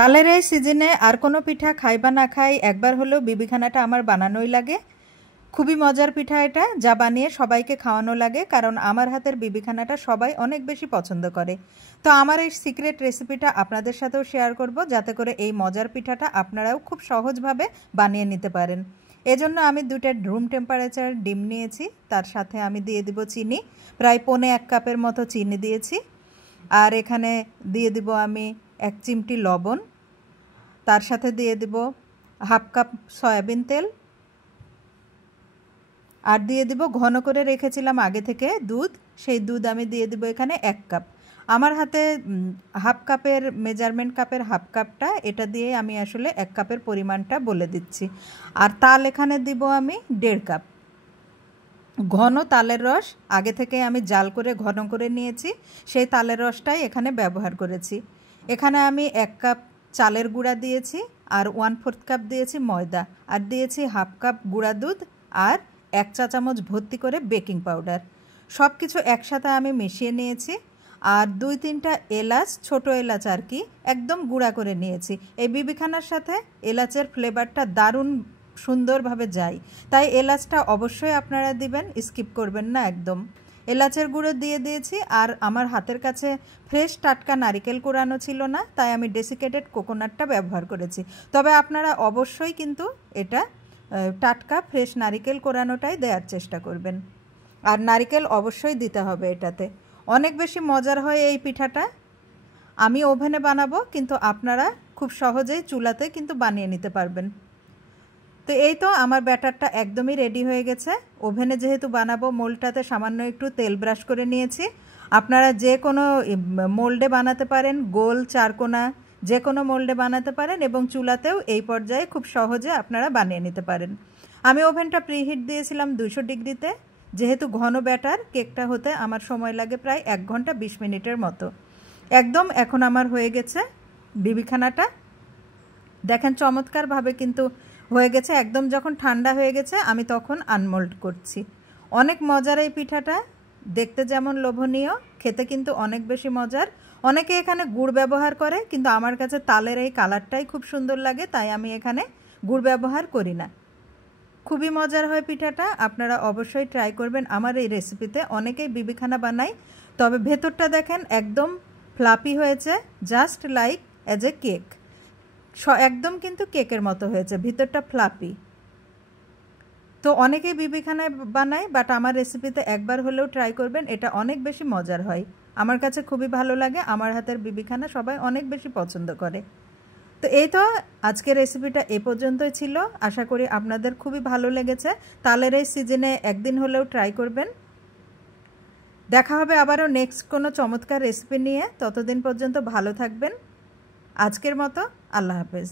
তালের এই সিজনে আর কোনো পিঠা খাই বা না খাই একবার হলেও বিবিখানাটা আমার বানানোই লাগে। খুবই মজার পিঠা এটা, যা বানিয়ে সবাইকে খাওয়ানো লাগে, কারণ আমার হাতের বিবিখানাটা সবাই অনেক বেশি পছন্দ করে। তো আমার এই সিক্রেট রেসিপিটা আপনাদের সাথেও শেয়ার করব, যাতে করে এই মজার পিঠাটা আপনারাও খুব সহজভাবে বানিয়ে নিতে পারেন। এজন্য আমি 2টা রুম টেম্পারেচার ডিম নিয়েছি, তার সাথে আমি দিয়ে দিব চিনি, প্রায় 1.25 কাপের মতো চিনি দিয়েছি। আর এখানে দিয়ে দিব আমি 1 চিমটি লবণ, তার সাথে দিয়ে দিব হাফ কাপ সয়াবিন তেল, আর দিয়ে দিব ঘন করে রেখেছিলাম আগে থেকে দুধ, সেই দুধ আমি দিয়ে দিব এখানে 1 কাপ। আমার হাতে হাফ কাপের মেজারমেন্ট কাপের হাফ কাপটা, এটা দিয়ে আমি আসলে 1 কাপের পরিমাণটা বলে দিচ্ছি। আর তাল এখানে দিব আমি 1.5 কাপ। ঘন তালের রস আগে থেকে আমি জাল করে ঘন করে নিয়েছি, সেই তালের রসটাই এখানে ব্যবহার করেছি। এখানে আমি 1 কাপ চালের গুঁড়া দিয়েছি, আর 1/4 কাপ দিয়েছি ময়দা, আর দিয়েছি হাফ কাপ গুঁড়া দুধ, আর 1 চা চামচ ভর্তি করে বেকিং পাউডার। সব কিছু একসাথে আমি মিশিয়ে নিয়েছি। আর 2-3টা এলাচ, ছোট এলাচ আর কি, একদম গুঁড়া করে নিয়েছি। এই বিবিখানার সাথে এলাচের ফ্লেভারটা দারুণ সুন্দরভাবে যায়, তাই এলাচটা অবশ্যই আপনারা দিবেন, স্কিপ করবেন না একদম। এলাচের গুঁড়ো দিয়ে দিয়েছি। আর আমার হাতের কাছে ফ্রেশ টাটকা নারিকেল কোরানো ছিল না, তাই আমি ডেসিকেটেড কোকোনাটটা ব্যবহার করেছি। তবে আপনারা অবশ্যই কিন্তু এটা টাটকা ফ্রেশ নারিকেল কোরানোটাই দেওয়ার চেষ্টা করবেন। আর নারিকেল অবশ্যই দিতে হবে এটাতে, অনেক বেশি মজার হয় এই পিঠাটা। আমি ওভেনে বানাবো, কিন্তু আপনারা খুব সহজেই চুলাতে কিন্তু বানিয়ে নিতে পারবেন। তো এই তো আমার ব্যাটারটা একদমই রেডি হয়ে গেছে। ওভেনে যেহেতু বানাবো, মোল্ডটাতে সামান্য একটু তেল ব্রাশ করে নিয়েছি। আপনারা যে কোনো মোল্ডে বানাতে পারেন, গোল চারকোনা যে কোনো মোল্ডে বানাতে পারেন, এবং চুলাতেও এই পর্যায়ে খুব সহজে আপনারা বানিয়ে নিতে পারেন। আমি ওভেনটা প্রিহিট দিয়েছিলাম 200 ডিগ্রিতে। যেহেতু ঘন ব্যাটার, কেকটা হতে আমার সময় লাগে প্রায় 1 ঘন্টা 20 মিনিটের মতো। একদম এখন আমার হয়ে গেছে বিবিখানাটা, দেখেন চমৎকারভাবে কিন্তু হয়ে গেছে। একদম যখন ঠান্ডা হয়ে গেছে আমি তখন আনমোল্ড করছি। অনেক মজার এই পিঠাটা, দেখতে যেমন লোভনীয়, খেতে কিন্তু অনেক বেশি মজার। অনেকে এখানে গুড় ব্যবহার করে, কিন্তু আমার কাছে তালের এই কালারটাই খুব সুন্দর লাগে, তাই আমি এখানে গুড় ব্যবহার করি না। খুবই মজার হয় পিঠাটা, আপনারা অবশ্যই ট্রাই করবেন। আমার এই রেসিপিতে অনেকেই বিবিখানা বানায়, তবে ভেতরটা দেখেন একদম ফ্লাপি হয়েছে, just like as a cake. একদম কিন্তু কেকের মতো হয়েছে, ভিতরটা ফ্লাপি। তো অনেকেই বিবিখানায় বানায়, বাট আমার রেসিপিতে একবার হলেও ট্রাই করবেন, এটা অনেক বেশি মজার হয়। আমার কাছে খুবই ভালো লাগে, আমার হাতের বিবিখানা সবাই অনেক বেশি পছন্দ করে। তো এই তো আজকের রেসিপিটা এ পর্যন্তই ছিল। আশা করি আপনাদের খুবই ভালো লেগেছে। তালের এই সিজনে একদিন হলেও ট্রাই করবেন। দেখা হবে আবারও নেক্সট কোনো চমৎকার রেসিপি নিয়ে। ততদিন পর্যন্ত ভালো থাকবেন। আজকের মতো আল্লাহ হাফেজ।